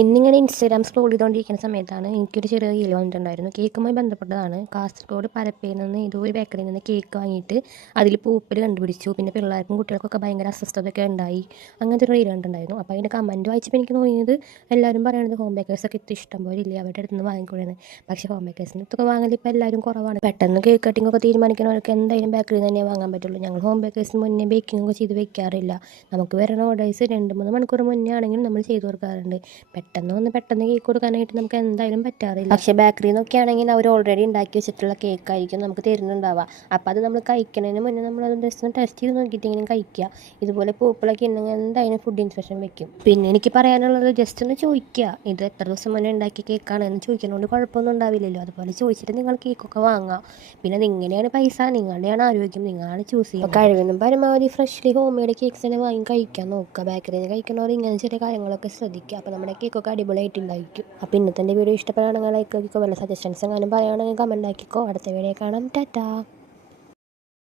ഇന്നിങ്ങനെ Instagram scroll ചെയ്തുകൊണ്ടിരിക്കുന്ന സമയത്താണ് എനിക്കൊരു ചെറിയ റീൽ വന്നിട്ടുണ്ടായിരുന്നു. കേക്കുമായി ബന്ധപ്പെട്ടതാണ്. കാസർഗോഡ് പരപ്പയിൽ നിന്ന് ഏതോ ഒരു ബേക്കറിയിൽ നിന്ന് കേക്ക് വാങ്ങിയിട്ട് അതിൽ പൂപ്പൽ കണ്ടുപിടിച്ചു. പിന്നെ പിള്ളേർക്കും കുട്ടികൾക്കൊക്കെ ഭയങ്കര അസ്വസ്ഥതയൊക്കെ ഉണ്ടായി. അങ്ങനത്തെ ഒരു റീൽ കണ്ടിട്ടുണ്ടായിരുന്നു. അപ്പോൾ അതിൻ്റെ കമൻറ്റ് വായിച്ചപ്പോൾ എനിക്ക് തോന്നിയത് എല്ലാവരും പറയുന്നത് ഹോം ബേക്കേഴ്സൊക്കെ ഇഷ്ടം പോലെ ഇല്ലേ, അവരുടെ അടുത്ത് നിന്ന് വാങ്ങിക്കൂടെയാണ്. പക്ഷേ ഹോം ബേക്കേഴ്സിൻ്റെ അടുത്തൊക്കെ വാങ്ങൽ ഇപ്പോൾ എല്ലാവരും കുറവാണ്. പെട്ടെന്ന് കേക്ക് കട്ടിങ്ങൊക്കെ തീരുമാനിക്കുന്നവർക്ക് എന്തായാലും ബേക്കറിയിൽ തന്നെ വാങ്ങാൻ പറ്റുള്ളൂ. ഞങ്ങൾ ഹോം ബേക്കേഴ്സിന് മുന്നേ ബേക്കിംഗ് ഒക്കെ ചെയ്ത് വെക്കാറില്ല. നമുക്ക് വരുന്ന ഓർഡേഴ്സ് 2-3 മണിക്കൂർ മുന്നേ ആണെങ്കിലും നമ്മൾ ചെയ്ത് കൊടുക്കാറുണ്ട്. പെട്ടെന്ന് കേക്ക് കൊടുക്കാനായിട്ട് നമുക്ക് എന്തായാലും പറ്റാറില്ല. പക്ഷേ ബേക്കറിയിൽ നിന്നൊക്കെ ആണെങ്കിൽ അവർ ഓൾറെഡി ഉണ്ടാക്കി വെച്ചിട്ടുള്ള കേക്കായിരിക്കും നമുക്ക് തരുന്നുണ്ടാവുക. അപ്പോൾ അത് നമ്മൾ കഴിക്കുന്നതിന് മുന്നേ നമ്മളത് ജസ്റ്റ് ഒന്ന് ടെസ്റ്റ് ചെയ്ത് നോക്കിയിട്ടെങ്കിലും കഴിക്കുക. ഇതുപോലെ പൂപ്പിളൊക്കെ ഉണ്ടെങ്കിൽ എന്തായാലും ഫുഡ് ഇൻഫെക്ഷൻ വെക്കും. പിന്നെ എനിക്ക് പറയാനുള്ളത് ജസ്റ്റ് ഒന്ന് ചോദിക്കുക, ഇത് എത്ര ദിവസം മുന്നേ ഉണ്ടാക്കിയ കേക്കാണ് എന്ന് ചോദിക്കുന്നതുകൊണ്ട് കുഴപ്പമൊന്നും ഉണ്ടാവില്ലല്ലോ. അതുപോലെ ചോദിച്ചിട്ട് നിങ്ങൾ കേക്കൊക്കെ വാങ്ങുക. പിന്നെ നിങ്ങളുടെയാണ് പൈസ, നിങ്ങളുടെയാണ് ആരോഗ്യം, നിങ്ങളാണ് ചൂസ് ചെയ്യുക. അപ്പോൾ കഴിവതും പരമാവധി ഫ്രഷ്ലി ഹോം മെയ്ഡ് കേക്ക്സ് തന്നെ വാങ്ങി കഴിക്കാൻ നോക്കുക. ബേക്കറിയിൽ നിന്ന് കഴിക്കുന്നവർ ഇങ്ങനെ ചെറിയ കാര്യങ്ങളൊക്കെ ശ്രദ്ധിക്കുക. അപ്പോൾ നമ്മുടെ കേക്കൊക്കെ അടിപൊളിയായിട്ടുണ്ടായിരിക്കും. അപ്പോൾ ഇന്നത്തെ വീഡിയോ ഇഷ്ടപ്പെടുകയാണെങ്കിൽ ലൈക്ക് ആക്കിക്കോ. വല്ല സജഷൻസ് എങ്ങാനും പറയുകയാണെങ്കിൽ കമൻറ്റ് ആക്കിക്കോ. അടുത്ത വീഡിയോ കാണാം. ടാറ്റാ.